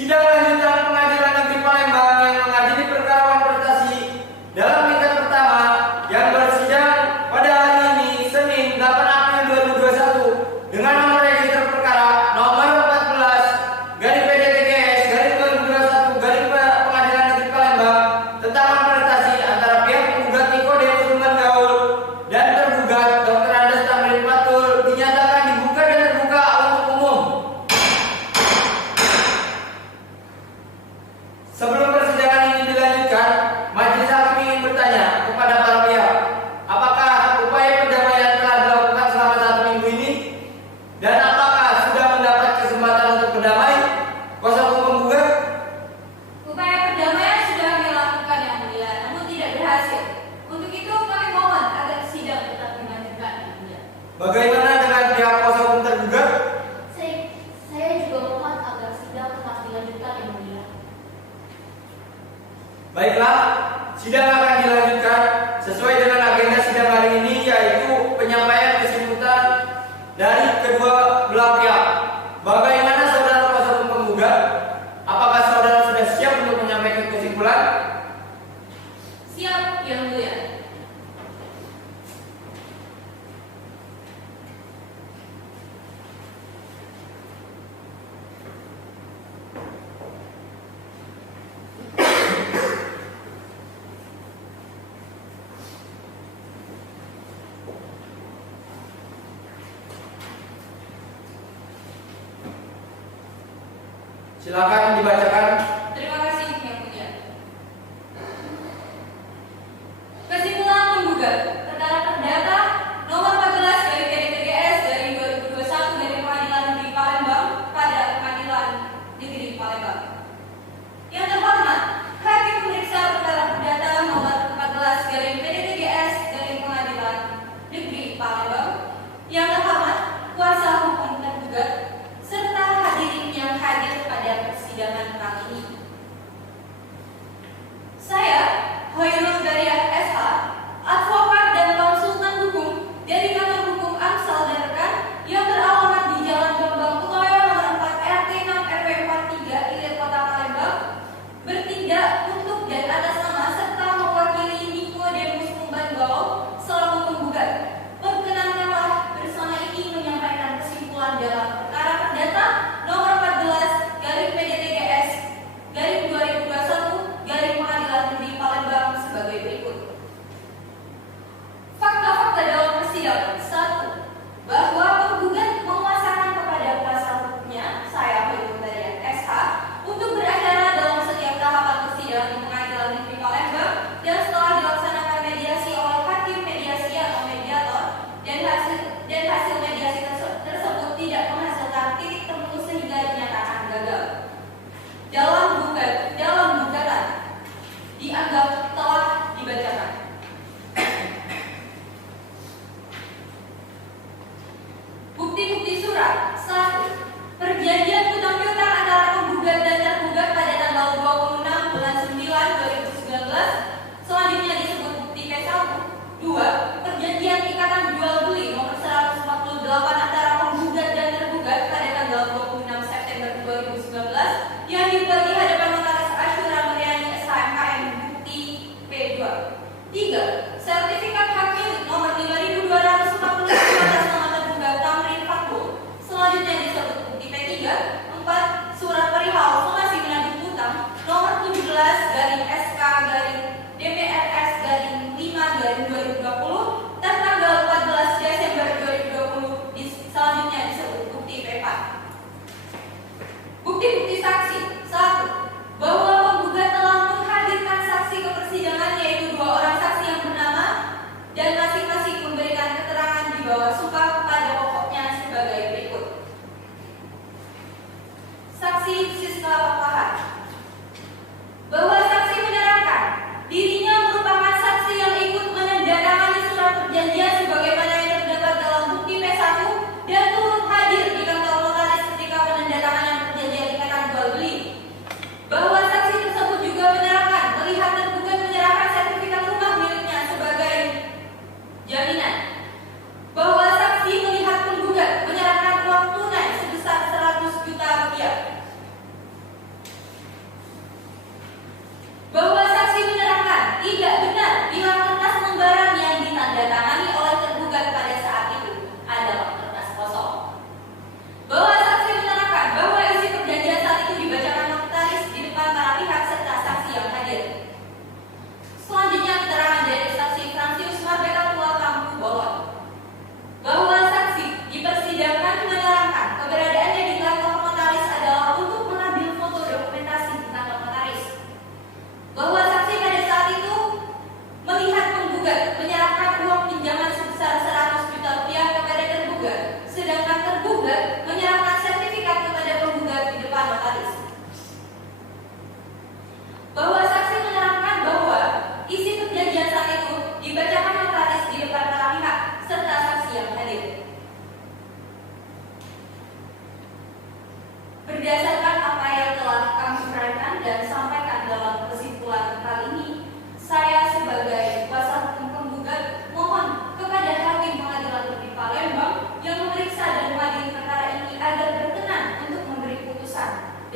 Sidang lanjutan Pengadilan Negeri Palembang yang mengadili perkara Wan Prestasi dalam tingkat pertama yang bersidang pada hari ini Senin 8 April 2021 dengan nomor register perkara nomor 14 garing PDTGS garing 2021 garing Pengadilan Negeri Palembang tentang Wan Prestasi antara pihak penggugat Nikodemus Lumban Gaul dan tergugat Dr. Andes Tamrin Fatul dinyatakan dibuka dan terbuka untuk umum. Sebelum persidangan ini dilanjutkan, majelis hakim ingin bertanya kepada para pihak, apakah upaya perdamaian telah dilakukan selama 1 minggu ini? Dan apakah sudah mendapat kesempatan untuk berdamai? Kuasa hukum penggugat? Upaya perdamaian sudah kami lakukan yang mulia, namun tidak berhasil. Untuk itu kami mohon agar sidang tetap dilanjutkan yang mulia. Bagaimana dengan pihak kuasa hukum tergugat? Saya juga mohon agar sidang tetap dilanjutkan yang mulia. Baiklah, sidang akan dilanjutkan sesuai dengan agenda sidang hari ini, yaitu penyampaian kesimpulan dari kedua belah pihak. Bagaimana saudara kuasa hukum penggugat? Apakah saudara sudah siap untuk menyampaikan kesimpulan? Siap yang mulia. Silakan dibacakan. Terima kasih yang mulia. Kesimpulan penggugat perkara perdata nomor 14 dari PDTGS dari 2021 dari Pengadilan Negeri Palembang pada Pengadilan Negeri Palembang. Yang terhormat, Hakim Pemeriksa Perkara Perdata nomor 14 dari PDTGS dari Pengadilan Negeri Palembang. Yang terhormat, kuasa hukum tergugat serta hadirin yang hadir pada persidangan kali ini. Saya, Hoyrul Dariah SH, advokat dan konsultan hukum dari Kantor Hukum Amsal dan Rekan yang beralamat di Jalan Bambang Utoyo nomor 4 RT 6 RW 43 Ilir Kota Palembang, bertindak untuk dan atas nama serta mewakili Nikodemus Lumban Gaul selaku penggugat. Perkenankanlah bersama ini menyampaikan kesimpulan dalam perkara perdata nomor 14 garing PDTGS garing 2021 garing Pengadilan Negeri Palembang sebagai berikut. Fakta-fakta dalam persidangan. 1. Bahwa penggugat memuasakan kepada kuasa hukumnya, saya Hoyrul Dariah SH, untuk beracara dalam setiap tahapan persidangan di Pengadilan Negeri Palembang dan setelah dilaksanakan mediasi oleh hakim mediasi atau mediator dan hasil mediasi tersebut tidak menghasilkan titik temu sehingga dinyatakan gagal. Dalam gugatan dianggap telah dibacakan. Bukti-bukti surat. 1. Perjanjian hutang piutang antara penggugat dan tergugat pada tanggal 26 bulan 9 2019 selanjutnya disebut bukti P1. 2. Perjanjian ikatan jual beli nomor 148 antara penggugat dan tergugat pada tanggal 26 September 2019 yang dibuat di hadapan Notaris Asyura Meriani SHMKM bukti P2. 3. Sertifikat hak milik nomor 5240 atas nama tergugat Tamrin Fatul selanjutnya disebut bukti P3. 4. Surat perihal somasi menagih hutang nomor 17 garing SK garing DPRS garing 5 garing 2020 tertanggal 14 Desember 2020 selanjutnya disebut bukti P4. Bukti-bukti saksi. 1. Bahwa penggugat telah menghadirkan saksi ke persidangan yaitu 2 orang saksi yang bernama dan masing-masing memberikan keterangan di bawah sumpah pada pokoknya sebagai berikut. Saksi Siska Papahan. Bahwa saksi menerangkan dirinya merupakan saksi yang ikut menandatangani surat perjanjian sebagaimana yang terdapat dalam bukti P1 dan turut hadir di kantor notaris ketika penandatanganan perjanjian ikatan jual beli. Bahwa saksi tersebut juga menerangkan melihat tergugat menyerahkan sertifikat rumah miliknya sebagai jaminan. Bahwa saksi melihat penggugat menyerahkan uang tunai sebesar 100 juta rupiah.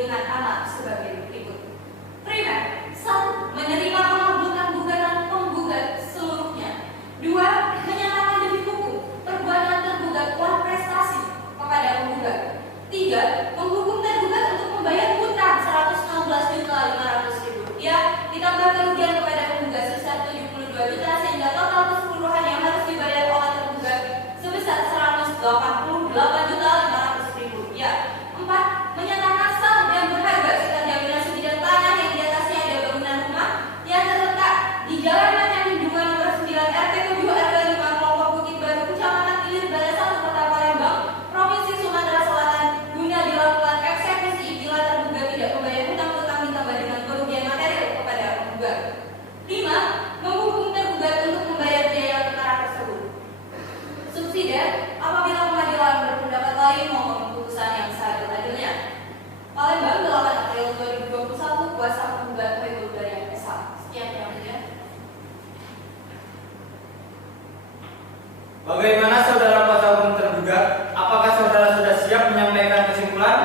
dengan anak sebagai berikut. Primer, 1. Menerima pengabutan gugatan penggugat seluruhnya. 2. Menyatakan demi hukum perbuatan tergugat telah prestasi kepada penggugat. 3. Menghukum tergugat untuk membayar hutang Rp116.500.000 ditambah kerugian kepada penggugat sebesar Rp72 juta sehingga total keseluruhan yang harus dibayar oleh tergugat sebesar Rp188.500.000. 4. Menyatakan saham yang berharga serta jaminan sebidang tanah yang di atasnya ada bangunan rumah yang terletak di Jalan Nanyang Lindungan nomor 9 RT 7 RW 5 Kelompok Bukit Baru Kecamatan Ilir Bala 1 Kota Palembang Provinsi Sumatera Selatan guna dilakukan eksekusi bila tergugat tidak membayar hutang-hutang ditambah dengan kerugian material kepada penggugat. 5. Menghukum tergugat untuk membayar biaya perkara tersebut. Subsidiar apabila pengadilan berpendapat lain mohon keputusan yang seadil-adilnya. Palembang 8 April 2021 kuasa penggugat Hoyrul Darian SH. Sekian yang mulia. Bagaimana saudara kuasa hukum tergugat? Apakah saudara sudah siap menyampaikan kesimpulan?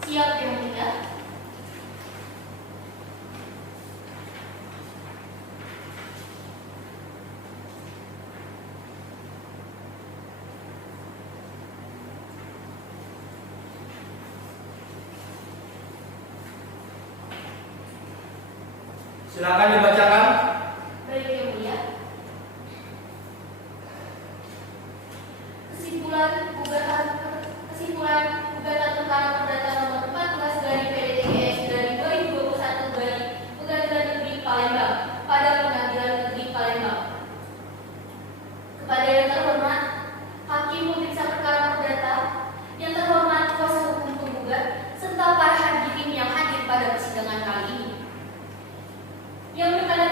Siap yang mulia. Silakan dibacakan. Baik yang mulia. Kesimpulan gugatan perkara perdata nomor 14 dari PDTGS dari 2021 dari Pengadilan Negeri Palembang pada Pengadilan Negeri Palembang. Kepada yang terhormat Hakim Memeriksa Perkara Perdata, yang terhormat kuasa hukum penggugat serta para hadirin yang hadir pada persidangan kali ini. Yang berkata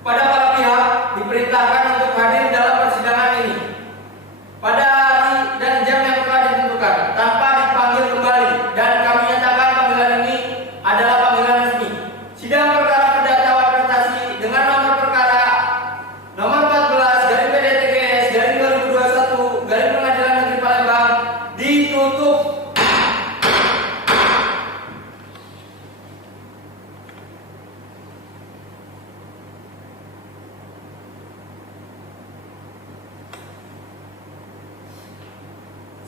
pada para pihak diperintahkan untuk hadir dalam persidangan ini pada hari dan jam yang telah ditentukan tanpa dipanggil kembali, dan kami nyatakan panggilan ini adalah panggilan resmi. Sidang perkara perdata Wan Prestasi dengan nomor perkara nomor 14 garing PDTGS garing 2021 garing Pengadilan Negeri Palembang ditutup.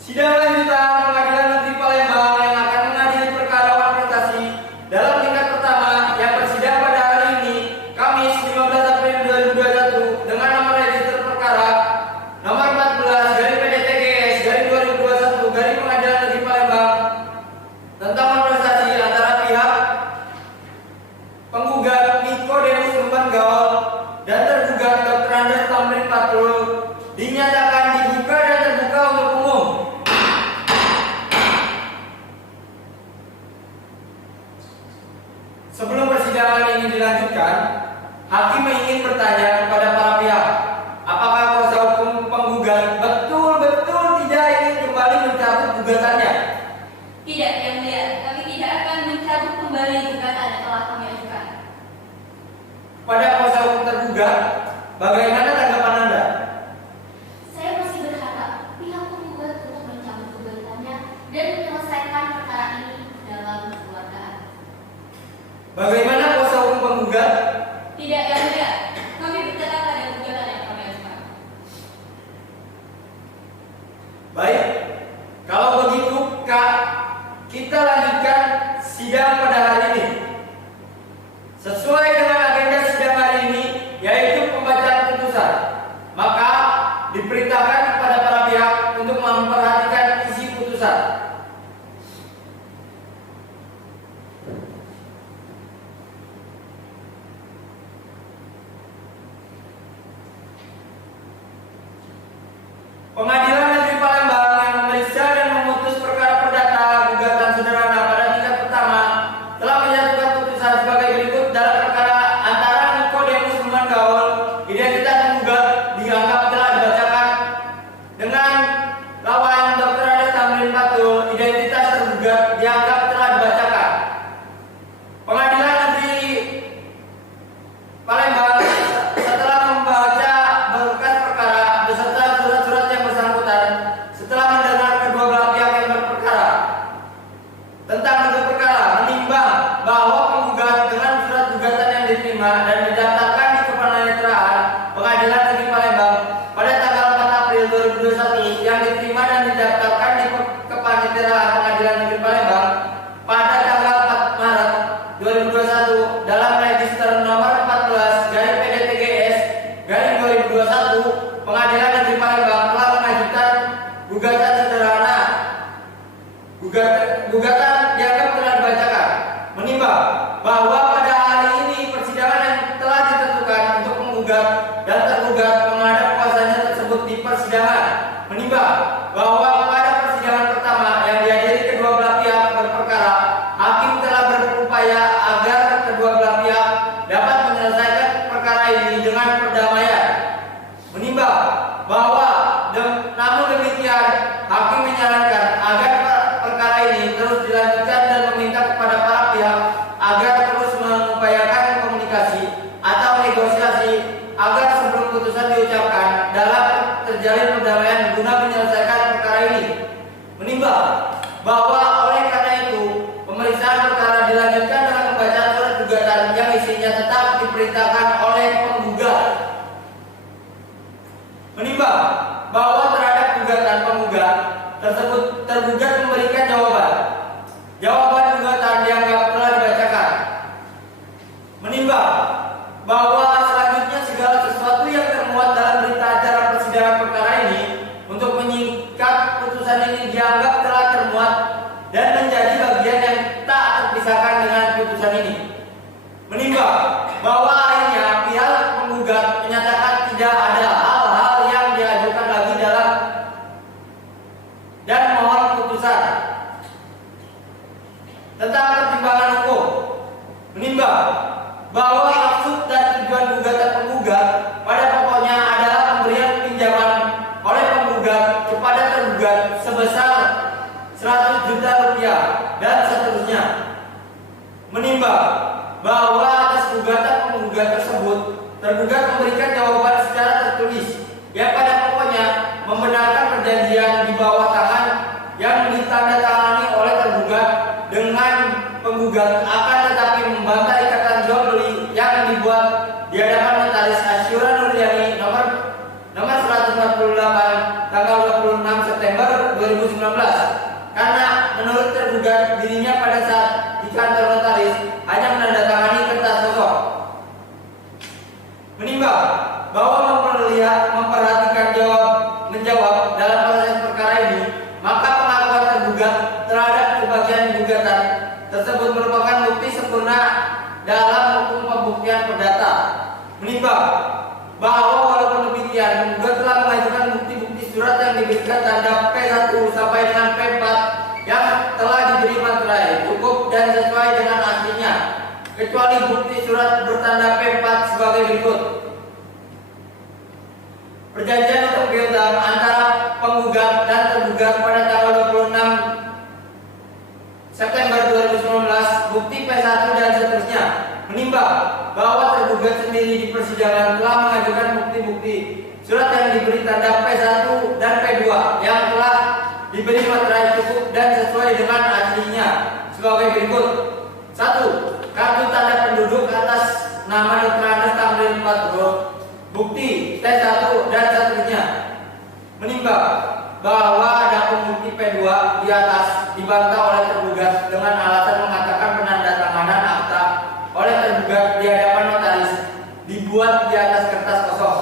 Sidang lanjutan Pengadilan Negeri Palembang yang akan mengadili perkara Wan Prestasi dalam tingkat pertama yang bersidang pada hari ini, Kamis 15 April 2021 dengan nomor register perkara nomor 14 garing PDTGS garing 2021 garing Pengadilan Negeri Palembang tentang Wan Prestasi antara pihak penggugat Nikodemus Lumban Gaul dan tergugat Dr. Andes Tamrin Patul dinyatakan dibuka dan terbuka untuk umum. Sebelum persidangan ini dilanjutkan, hakim ingin bertanya kepada para pihak, apakah kuasa hukum penggugat betul-betul tidak ingin kembali mencabut gugatannya? Tidak, Yang Mulia. Kami tidak akan mencabut kembali gugatan yang telah kami ajukan. Pada kuasa hukum tergugat, bagaimana tanggapan Anda? Saya masih berharap pihak penggugat untuk mencabut gugatannya dan menyelesaikan perkara ini dalam kekeluargaan. Bagaimana kuasa hukum penggugat? Tidak, Yang Mulia. Kami bertetap pada gugatan yang kami ajukan. Baik, kalau begitu Kak, kita lanjutkan sidang pada hari ini. Sesuai dengan agenda sidang hari ini, yaitu pembacaan putusan, maka diperintahkan kepada para pihak untuk memperhatikan isi putusan. Pengadilan Negeri Palembang yang memeriksa dan memutus perkara perdata gugatan sederhana pada tingkat pertama telah menjatuhkan putusan sebagai berikut dalam perkara antara Nikodemus Lumban Gaul, identitas penggugat dianggap telah dibacakan, dengan lawan Dr. Andes Tamrin Patul, identitas tergugat dianggap telah dibacakan. Pengadilan Negeri Palembang setelah membaca berkas perkara beserta surat-surat yang bersangkutan, setelah mendengar kedua belah pihak yang berperkara tentang bentuk perkara, menimbang bahwa penggugat dengan surat gugatan yang diterima dan didaftarkan di Kepaniteraan Pengadilan Negeri Palembang pada tanggal 4 April 2021 yang diterima dan didaftarkan di Kepaniteraan Pengadilan Negeri Palembang pada tanggal 4 Maret 2021 dalam register nomor 14 garing PDTGS garing 2021, Pengadilan Negeri Palembang telah mengajukan gugatan sederhana. Gugatan dianggap telah dibacakan, menimbang bahwa pada hari ini persidangan yang telah ditentukan untuk penggugat dan tergugat menghadap kuasanya tersebut di persidangan, menimbang bahwa pada persidangan pertama yang dihadiri kedua belah pihak berperkara, hakim telah berupaya agar kedua belah pihak dapat menyelesaikan perkara ini dengan perdamaian, menimbang bahwa namun demikian hakim menyarankan agar perkara ini terus dilanjutkan dan meminta kepada para pihak agar terus mengupayakan komunikasi atau negosiasi agar sebelum putusan diucapkan dalam terjalin perdamaian guna menyelesaikan perkara ini, menimbang bahwa oleh karena itu pemeriksaan perkara dilanjutkan dengan pembacaan surat gugatan yang isinya tetap diperintahkan oleh penggugat, menimbang bahwa terhadap gugatan penggugat tersebut tergugat memberikan jawaban gugatan dianggap telah dibacakan, menimbang bahwa selanjutnya segala sesuatu yang termuat dalam berita acara persidangan perkara ini untuk menyingkat putusan ini dianggap telah termuat dan menjadi bagian yang tak terpisahkan dengan putusan ini, menimbang bahwa akhirnya pihak penggugat menyatakan tidak ada hal-hal yang diajukan lagi dalam dan mohon putusan tentang pertimbangan hukum, menimbang bahwa maksud dan tujuan gugatan tergugat pada pokoknya adalah pemberian pinjaman oleh penggugat kepada tergugat sebesar 100 juta rupiah dan seterusnya. Menimbang bahwa atas gugatan penggugat tersebut, tergugat memberikan jawaban secara tertulis yang pada pokoknya membenarkan perjanjian di bawah tangan yang ditandatangani oleh tergugat dengan penggugat, akan tetapi membantah ikatan jual beli yang dibuat di hadapan notaris Asyura Nuryani nomor 148 tanggal 26 September 2019, karena menurut tergugat dirinya pada saat di kantor notaris hanya menandatangani kertas kosong. Menimbang bahwa memperhatikan menjawab dalam proses perkara ini, maka pengakuan tergugat terhadap sebagian gugatan tersebut merupakan bukti sempurna dalam hukum pembuktian perdata. Menimbang bahwa walaupun demikian, penggugat telah mengajukan bukti-bukti surat yang diberikan tanda P1 sampai dengan P4 yang telah diberi materai cukup dan sesuai dengan aslinya, kecuali bukti surat bertanda P4 sebagai berikut. Perjanjian untuk piutang antara penggugat dan tergugat pada tanggal 26 September 2019, bukti P1 dan seterusnya. Menimbang bahwa tergugat sendiri di persidangan telah mengajukan bukti-bukti surat yang diberi tanda P1 dan P2 yang telah diberi materai cukup dan sesuai dengan aslinya sebagai berikut. 1. Kartu tanda penduduk atas nama Dr. Andes Tamrin Patro, bukti T1 dan seterusnya. Menimbang bahwa ada bukti P2 di atas dibantah oleh tergugat dengan alasan mengatakan penandatanganan akta oleh tergugat di hadapan notaris dibuat di atas kertas kosong.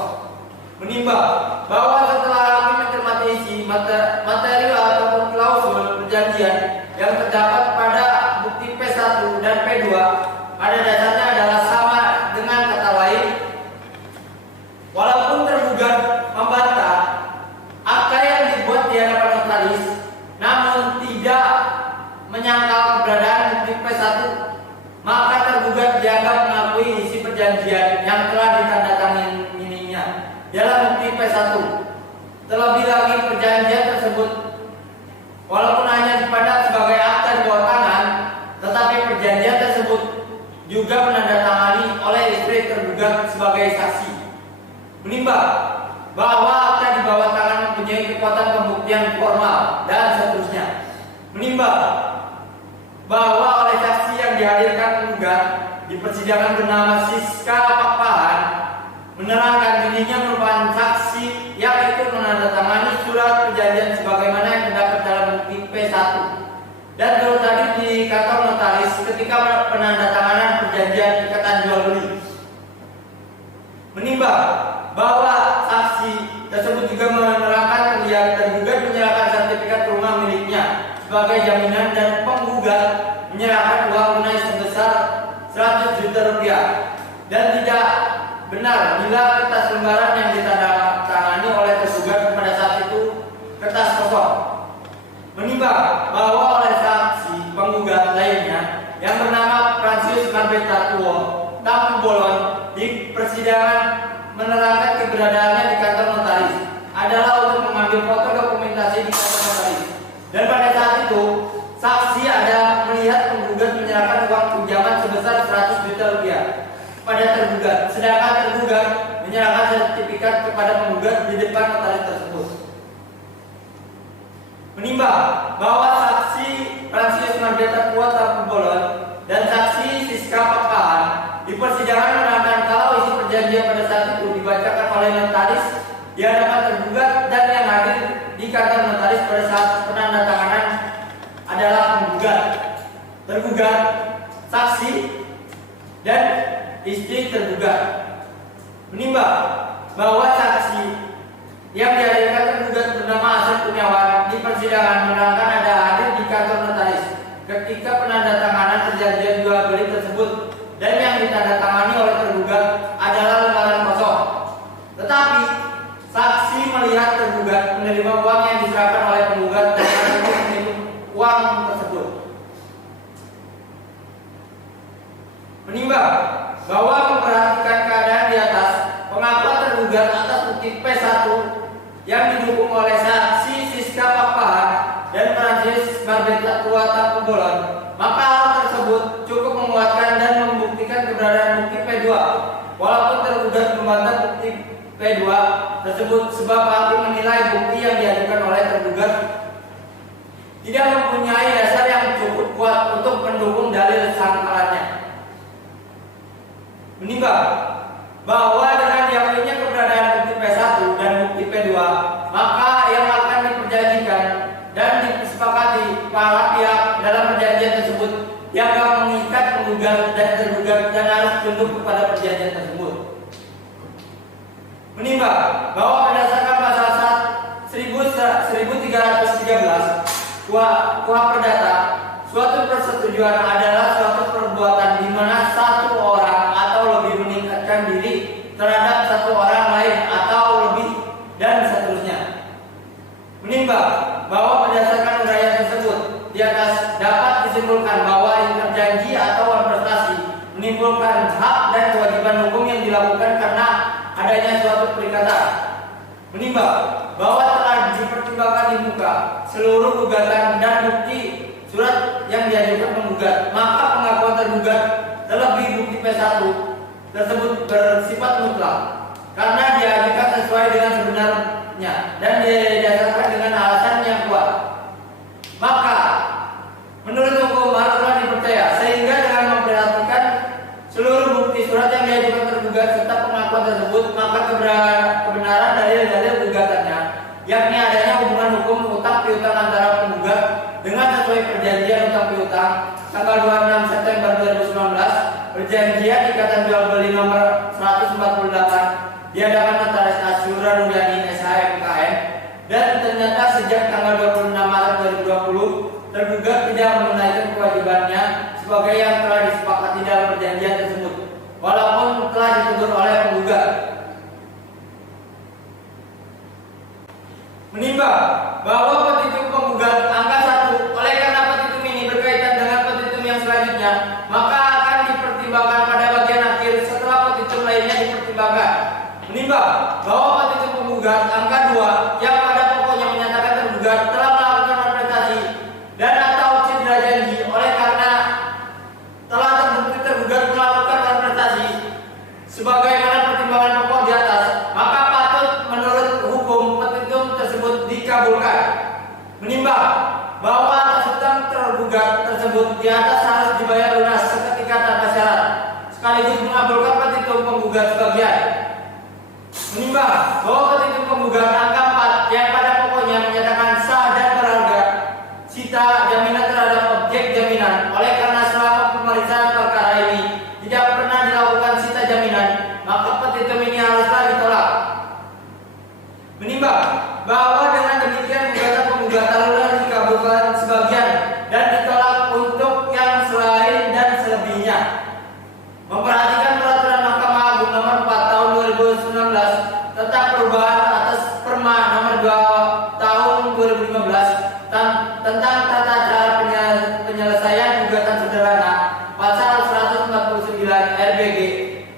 Menimbang bahwa setelah hakim mencermati isi materi ataupun klausul perjanjian yang terdapat pada bukti P1 dan P2 pada dasarnya adalah sama dengan kata lain, walaupun tergugat membantah akta yang dibuat di hadapan notaris, namun tidak menyangkal keberadaan bukti P1, maka tergugat dianggap mengakui isi perjanjian yang telah ditandatanganinya dalam bukti P1. Terlebih lagi perjanjian tersebut walaupun hanya dipandang sebagai akta di bawah tangan, tetapi perjanjian tersebut juga menandatangani oleh istri tergugat sebagai saksi. Menimbang bahwa akta di bawah tangan mempunyai kekuatan pembuktian formal dan seterusnya. Menimbang bahwa oleh saksi yang dihadirkan penggugat di persidangan bernama Siska Pakpahan menerangkan dirinya merupakan saksi yang ikut menandatangani surat perjanjian sebagaimana yang terdapat dalam bukti P1 dan turut hadir di kantor notaris ketika penandatanganan perjanjian ikatan jual beli. Menimbang bahwa saksi tersebut juga menerangkan tergugat menyerahkan sertifikat rumah miliknya sebagai jaminan dan penggugat menyerahkan uang tunai sebesar 100 juta rupiah, dan tidak benar bila kertas lembaran yang ditandatangani oleh tergugat pada saat itu kertas kosong. Menimbang bahwa oleh saksi penggugat lainnya yang bernama Francis Marbeta Tuo Tambolon di persidangan menerangkan keberadaannya di kantor notaris adalah untuk mengambil foto dokumentasi di kantor notaris, dan pada saat itu saksi ada melihat penggugat menyerahkan uang pinjaman sebesar 100 juta rupiah pada tergugat, sedangkan tergugat menyerahkan sertifikat kepada penggugat di depan notaris tersebut. Menimbang bahwa saksi Francis Marbeta Tuo Tambolon dan saksi Siska Pakpahan di persidangan menerangkan kalau isi perjanjian pada saat itu dibacakan oleh notaris di hadapan tergugat dan yang hadir di kantor notaris pada saat penandatanganan adalah penggugat, tergugat, saksi, dan istri tergugat. Menimbang bahwa saksi yang dihadirkan tergugat bernama Asep Kurniawan di persidangan menerangkan ada hadir di kantor notaris ketika penandatanganan perjanjian jual beli tersebut, dan yang ditandatangani oleh tergugat adalah lembaran kosong. Tetapi saksi melihat tergugat menerima uang yang diserahkan oleh penggugat dan tergugat menghitung uang tersebut. Menimbang bahwa memperhatikan keadaan di atas, bukti P1 yang didukung oleh saksi Siska Pakpahan dan Francis Marbeta Tua Tapubolon, maka hal tersebut cukup menguatkan dan membuktikan keberadaan bukti P2 walaupun tergugat membantah bukti P2 tersebut, sebab hakim menilai bukti yang diajukan oleh tergugat tidak mempunyai dasar yang cukup kuat untuk mendukung dalil sangkalannya. Menimbang bahwa dengan diakuinya keberadaan bukti P1 dan bukti P2, maka yang akan diperjanjikan dan disepakati para pihak dalam perjanjian tersebut dianggap mengikat penggugat dan tergugat dan harus tunduk kepada perjanjian tersebut. Menimbang bahwa berdasarkan pasal 1313 KUH Perdata, suatu persetujuan adalah suatu perbuatan di mana satu orang atau lebih meningkatkan diri terhadap satu orang lain atau lebih dan seterusnya. Menimbang bahwa berdasarkan uraian tersebut di atas dapat disimpulkan bahwa interjanji atau prestasi menimbulkan hak dan kewajiban hukum yang dilakukan karena adanya suatu perikatan. Menimbang bahwa telah dipertimbangkan di muka seluruh gugatan dan bukti surat yang diajukan penggugat, maka pengakuan tergugat terlebih bukti P1 tersebut bersifat mutlak karena diajukan sesuai dengan sebenarnya dan didasarkan dengan alasan yang kuat. Maka menurut hukum haruslah dipercaya, sehingga dengan memperhatikan seluruh bukti surat yang diajukan tergugat serta pengakuan tersebut, maka kebenaran dalil-dalil gugatannya, yakni adanya hubungan hukum utang piutang antara penggugat dengan sesuai perjanjian utang piutang tanggal 26 September 2019, perjanjian ikatan jual beli nomor 148 di hadapan Notaris Asyura Nuryani SHMKM, dan ternyata sejak tanggal 26 Maret 2020 tergugat tidak menunaikan kewajibannya sebagai yang telah disepakati dalam perjanjian tersebut, walaupun telah ditegur oleh penggugat. Menimbang bahwa petitum penggugat angka 1 oleh karena petitum ini berkaitan dengan petitum yang selanjutnya, maka akan dipertimbangkan pada bagian akhir setelah petitum lainnya dipertimbangkan. Menimbang bahwa petitum penggugat angka 2 yang pada pokoknya menyatakan tergugat telah melakukan interpretasi dan atau cedera janji oleh karena telah terbukti tergugat melakukan interpretasi sebagaimana pertimbangan pokok di atas, maka patut menurut hukum petitum tersebut dikabulkan. Menimbang bahwa atas hutang tergugat tersebut di atas harus dibayar lunas seketika tanpa syarat, sekaligus mengabulkan petitum penggugat sebagian. Menimbang bahwa petitum penggugat angka 4 yang pada pokoknya menyatakan sah dan berharga sita jaminan terhadap objek jaminan oleh karena selama pemeriksaan perkara ini tidak pernah dilakukan sita jaminan, maka petitum ini haruslah ditolak. Menimbang bahwa dengan demikian gugatan penggugat haruslah dikabulkan sebagian dan ditolak untuk yang selain dan selebihnya. Memperhatikan peraturan Mahkamah Agung nomor 4 tahun 2019 tentang perubahan atas Perma nomor 2 tahun 2015 tentang tata cara penyelesaian gugatan sederhana, pasal 149 RBG,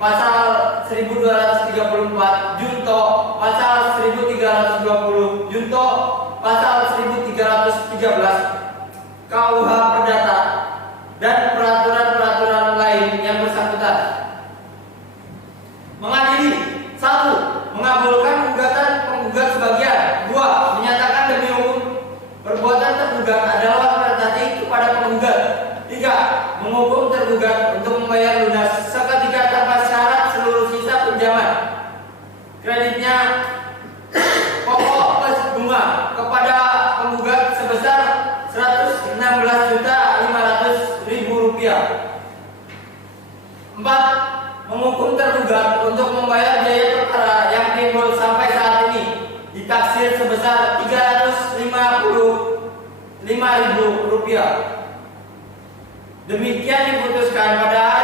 pasal 1234 Junto, pasal 1320 Junto, pasal 1313 KUH Perdata, dan peraturan-peraturan lain yang bersangkutan. Mengadili 1. Mengabulkan gugatan penggugat sebagian. 2. Menyatakan demi hukum perbuatan tergugat adalah representasi kepada penggugat. 3. Menghukum tergugat untuk membayar lunas seketika tanpa syarat seluruh sisa pinjaman kreditnya pokok plus bunga kepada penggugat sebesar Rp116.500.000. 4. Menghukum tergugat untuk membayar biaya perkara yang timbul sampai saat ini ditaksir sebesar Rp355.000. Demikian diputuskan pada hari